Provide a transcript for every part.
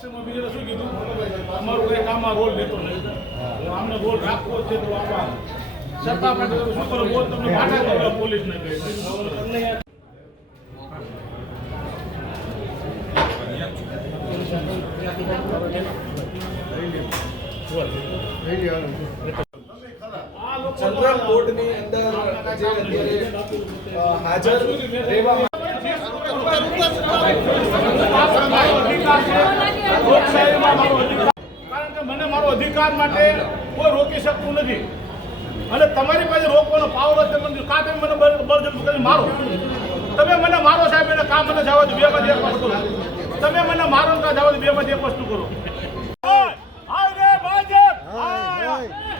પક્ષમાં બીજા શું કીધું, અમારું કંઈ કામમાં રોલ લેતો નહીં, અમને રોલ રાખવો છે તો આપવા સત્તા માટે શું કરો, રોલ તમને પાછા કરો પોલીસને કહે જનરલ બોર્ડની અંદર જે અત્યારે હાજર રહેવા કારણ કે મને મારો અધિકાર માટે કોઈ રોકી શકતું નથી અને તમારી પાસે રોકવાનો પાવર જ મને કાં તમે મને બળજબરી કરી મારો, તમે મને મારો સાહેબ, એને કામ મને જવા દો, બે માંથી એક વસ્તુ તમે મને મારો કાં જવા દો, બે માંથી એક વસ્તુ કરો. હાય ભાજપ,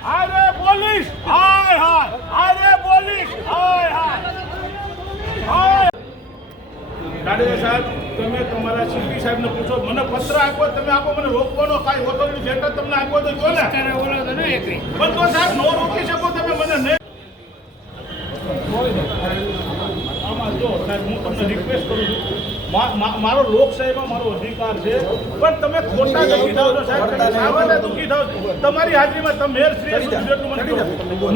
હાય પોલીસ, હાય પોલીસ, હાય ગાડી સાહેબ, તમે તમારા સીપી સાહેબને પૂછો, મને પત્ર આપ્યો તમે આપો, મને રોકવાનો કાંઈ ઓથોરિટી લેટર તમને આપ્યો તો કહો ને. પણ તો સાહેબ નો રોકી શકો તમે મને નહીં. આમાં જો સાહેબ હું તમને રિક્વેસ્ટ કરું છું, મારો લોકશાહીમાં મારો અધિકાર છે, પણ તમે ખોટા દુઃખી થાવ છો સાહેબ, તમે શા માટે દુઃખી થાવ છો? તમારી હાજરીમાં તમે મેયરશ્રીએ જેટલું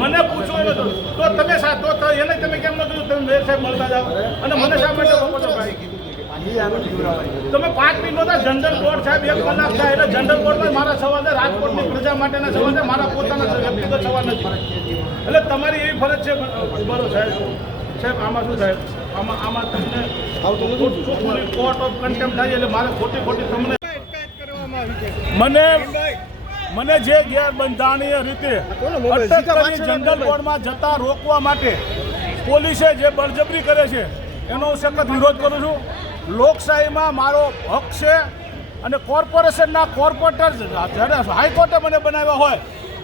મને પૂછો તો તમે તો એને તમે કેમ ન કીધું તમે મેયર સાહેબ મળતા જાઓ અને મને શા માટે રોકો છો ભાઈ? તમે 5 મિનિટ નહોતા, જનરલ બોર્ડ સાહેબ 1 કલાક થાય એટલે જનરલ બોર્ડમાં મારા સવાલ છે, રાજકોટની પ્રજા માટેના સવાલ છે, મારા પોતાના વ્યક્તિગત સવાલ નથી. એટલે તમારી એવી ફરજ છે બરોબર સાહેબ. સાહેબ આમાં શું સાહેબ, આમાં તમને કોર્ટ ઓફ કન્ટેમ્પ થાય એટલે મારે ખોટી તમને મને જે ગેરબંધારણીય રીતે અટક કરી જનરલ બોર્ડમાં જતા રોકવા માટે પોલીસે જે બળજબરી કરે છે એનો હું સખત વિરોધ કરું છું. લોકશાહીમાં મારો હક છે અને કોર્પોરેશનના કોર્પોરેટર જ્યારે હાઈકોર્ટે મને બનાવ્યા હોય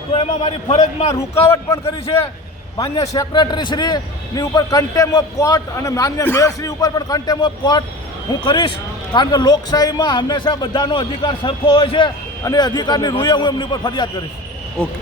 તો એમાં મારી ફરજમાં રૂકાવટ પણ કરી છે. માન્ય સેક્રેટરી શ્રીની ઉપર કન્ટેમ ઓફ કોર્ટ અને માન્ય મેયરશ્રી ઉપર પણ કન્ટેમ ઓફ કોર્ટ હું કરીશ, કારણ કે લોકશાહીમાં હંમેશા બધાનો અધિકાર સરખો હોય છે અને અધિકારની રૂએ હું એમની ઉપર ફરિયાદ કરીશ. ઓકે.